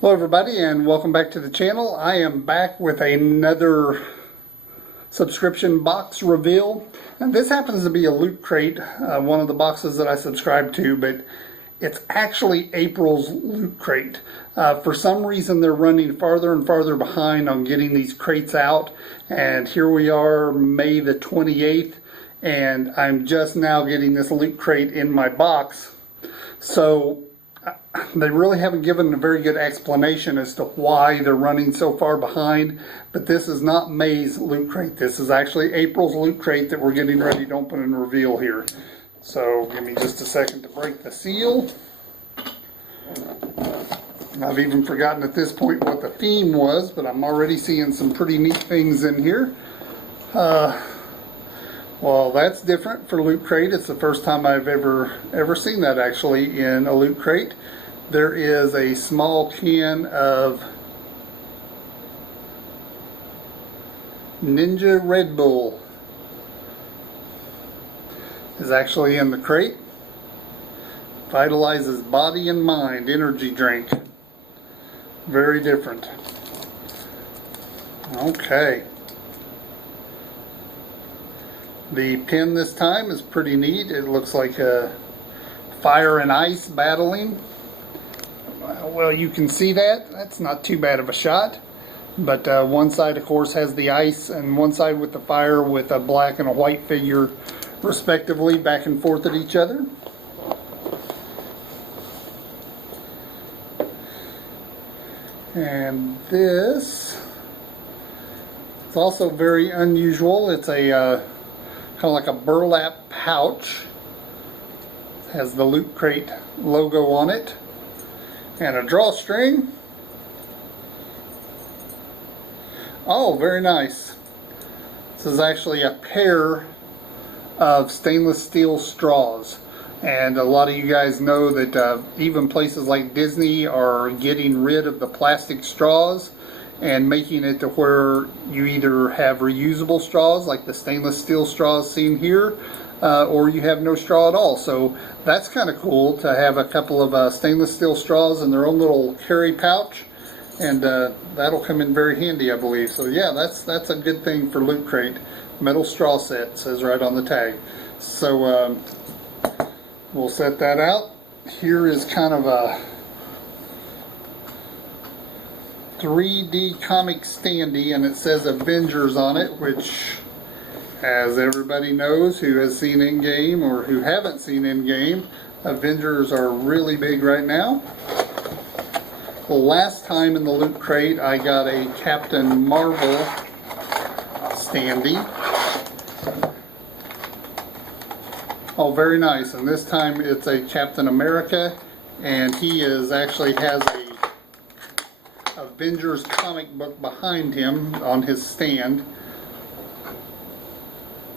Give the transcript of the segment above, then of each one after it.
Hello everybody and welcome back to the channel. I am back with another subscription box reveal, and this happens to be a Loot Crate, one of the boxes that I subscribe to, but it's actually April's Loot Crate. For some reason they're running farther and farther behind on getting these crates out, and here we are May the 28th and I'm just now getting this Loot Crate in my box. So they really haven't given a very good explanation as to why they're running so far behind, but this is not May's Loot Crate. This is actually April's Loot Crate that we're getting ready to open and reveal here. So give me just a second to break the seal. I've even forgotten at this point what the theme was, but I'm already seeing some pretty neat things in here. Well, that's different for Loot Crate. It's the first time I've ever seen that actually in a Loot Crate. There is a small can of Ninja Red Bull is actually in the crate. Vitalizes body and mind energy drink. Very different. Okay. The pin this time is pretty neat. It looks like a fire and ice battling. Well, you can see that. That's not too bad of a shot. But one side, of course, has the ice, and one side with the fire, with a black and a white figure, respectively, back and forth at each other. And this is also very unusual. It's a kind of like a burlap pouch. It has the Loot Crate logo on it. And a drawstring. Oh, very nice. This is actually a pair of stainless steel straws. And a lot of you guys know that even places like Disney are getting rid of the plastic straws and making it to where you either have reusable straws like the stainless steel straws seen here, or you have no straw at all. So that's kind of cool to have a couple of stainless steel straws in their own little carry pouch, and that'll come in very handy, I believe. So yeah, that's a good thing for Loot Crate. Metal straw set, says right on the tag. So we'll set that out. Here is kind of a 3D comic standee, and it says Avengers on it, which, as everybody knows who has seen Endgame or who haven't seen Endgame, Avengers are really big right now. The last time in the Loot Crate I got a Captain Marvel standee. Oh, very nice. And this time it's a Captain America, and he actually has a Avengers comic book behind him on his stand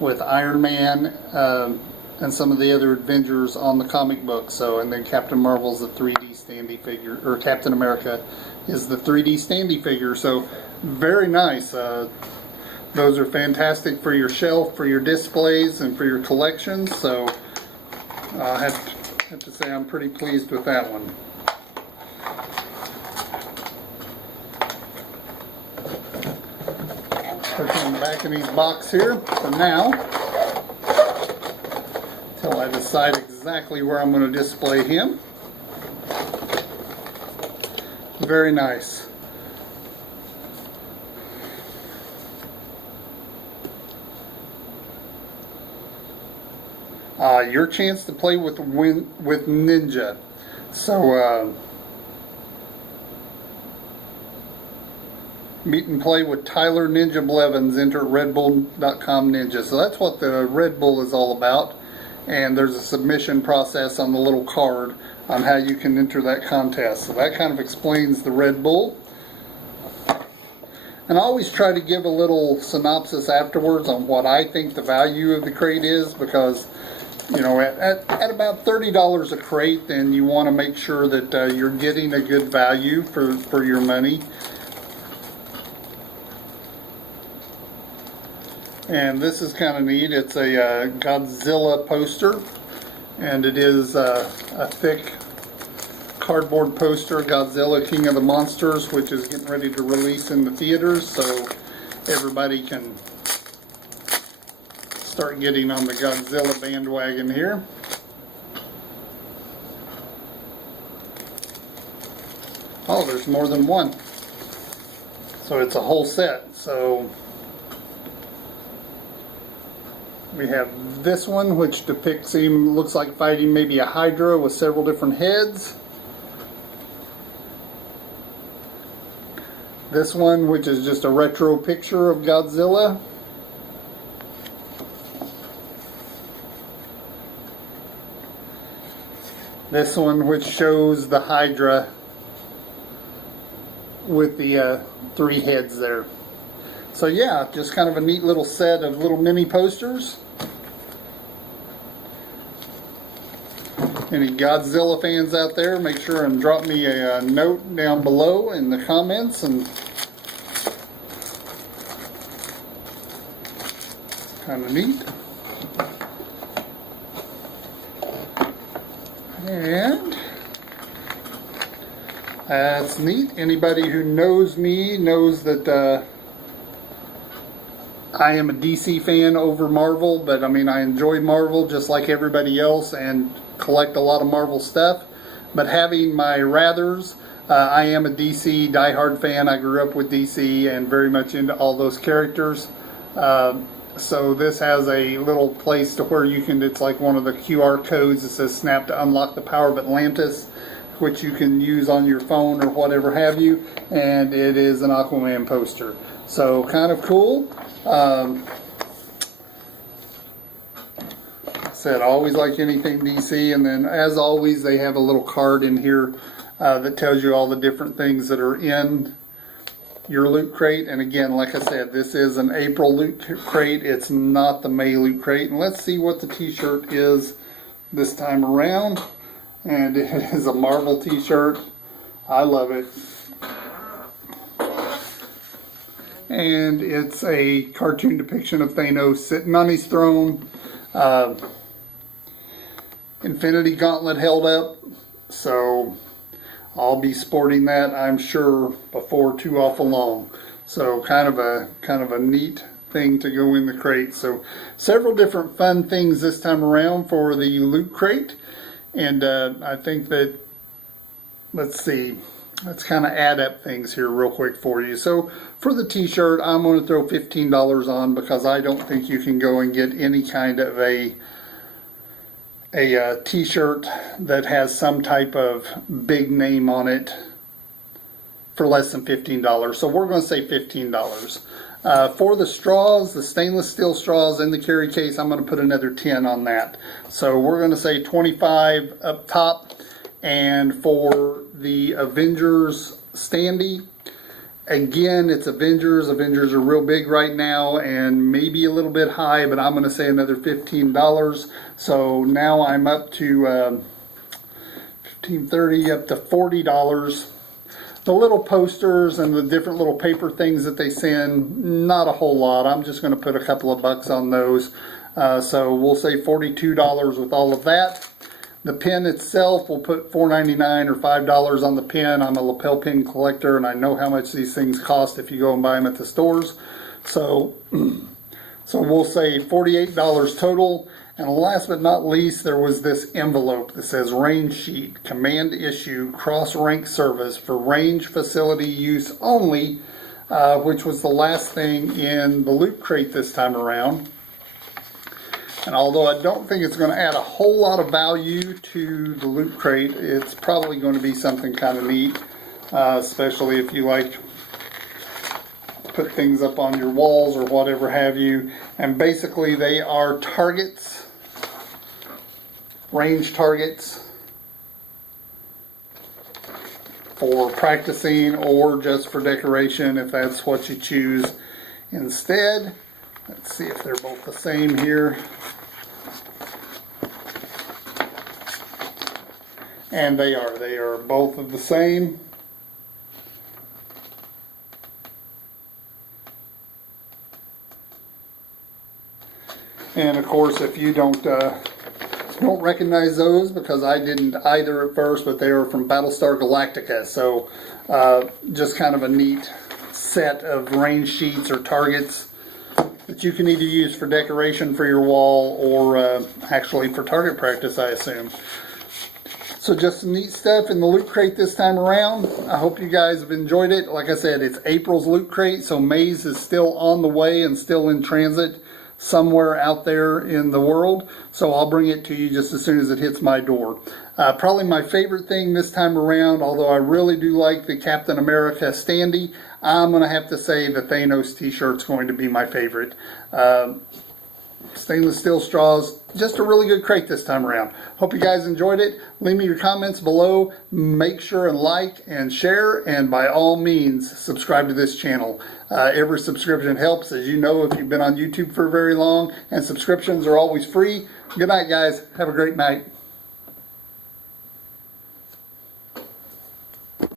with Iron Man and some of the other Avengers on the comic book. So, and then Captain Marvel's the 3D standee figure, or Captain America is the 3D standee figure. So very nice. Those are fantastic for your shelf, for your displays, and for your collections. So I have to say I'm pretty pleased with that one. Put him back in his box here for now, until I decide exactly where I'm going to display him. Very nice. Your chance to play with Ninja. So meet and play with Tyler Ninja Blevins. Enter redbull.com Ninja. So that's what the Red Bull is all about. And there's a submission process on the little card on how you can enter that contest. So that kind of explains the Red Bull. And I always try to give a little synopsis afterwards on what I think the value of the crate is, because you know, at about $30 a crate, then you want to make sure that you're getting a good value for your money. And this is kind of neat. It's a Godzilla poster, and it is a thick cardboard poster, Godzilla, King of the Monsters, which is getting ready to release in the theaters, so everybody can start getting on the Godzilla bandwagon here. Oh, there's more than one. So it's a whole set. So we have this one, which depicts him, looks like fighting maybe a Hydra with several different heads. This one, which is just a retro picture of Godzilla. This one, which shows the Hydra with the 3 heads there. So yeah, just kind of a neat little set of little mini posters. Any Godzilla fans out there, make sure and drop me a note down below in the comments. And kind of neat. And that's neat. Anybody who knows me knows that I am a DC fan over Marvel, but I mean, I enjoy Marvel just like everybody else and collect a lot of Marvel stuff. But having my rathers, I am a DC diehard fan. I grew up with DC and very much into all those characters. So this has a little place to where you can, it's like one of the QR codes that says snap to unlock the power of Atlantis, which you can use on your phone or whatever have you, and it is an Aquaman poster. So kind of cool. Said I always like anything DC, and then as always they have a little card in here that tells you all the different things that are in your loot crate. And again, like I said, this is an April loot crate, it's not the May loot crate. And let's see what the t-shirt is this time around. And it is a Marvel t-shirt. I love it. And it's a cartoon depiction of Thanos sitting on his throne. Infinity Gauntlet held up. So I'll be sporting that, I'm sure, before too awful long. So kind of a neat thing to go in the crate. So several different fun things this time around for the loot crate. And I think that, let's see, let's kind of add up things here real quick for you. So for the t-shirt, I'm going to throw $15 on, because I don't think you can go and get any kind of a t-shirt that has some type of big name on it for less than $15. So we're going to say $15. For the straws, the stainless steel straws in the carry case, I'm going to put another 10 on that. So we're going to say 25 up top. And for the Avengers standee, again, it's Avengers. Avengers are real big right now and maybe a little bit high, but I'm going to say another $15. So now I'm up to $15, $30, up to $40. The little posters and the different little paper things that they send, not a whole lot. I'm just going to put a couple of bucks on those. So we'll say $42 with all of that. The pen itself, we'll put $4.99 or $5 on the pen. I'm a lapel pin collector, and I know how much these things cost if you go and buy them at the stores. So we'll say $48 total. And last but not least, there was this envelope that says Range Sheet, Command Issue, Cross Rank Service for Range Facility Use Only, which was the last thing in the loot crate this time around. And although I don't think it's going to add a whole lot of value to the loot crate, it's probably going to be something kind of neat, especially if you like put things up on your walls or whatever have you. And basically they are targets, range targets for practicing or just for decoration if that's what you choose instead. Let's see if they're both the same here. And they are both of the same. And of course, if you don't don't recognize those because I didn't either at first, but they are from Battlestar Galactica. So just kind of a neat set of range sheets or targets that you can either use for decoration for your wall or actually for target practice, I assume. So just some neat stuff in the Loot Crate this time around. I hope you guys have enjoyed it. Like I said, it's April's Loot Crate, so May's is still on the way and still in transit somewhere out there in the world. So I'll bring it to you just as soon as it hits my door. Probably my favorite thing this time around, although I really do like the Captain America standee, I'm going to have to say the Thanos t-shirt's going to be my favorite. Stainless steel straws, just a really good crate this time around. Hope you guys enjoyed it. Leave me your comments below. Make sure and like and share, and by all means subscribe to this channel. Every subscription helps, as you know if you've been on YouTube for very long, and subscriptions are always free. Good night, guys. Have a great night.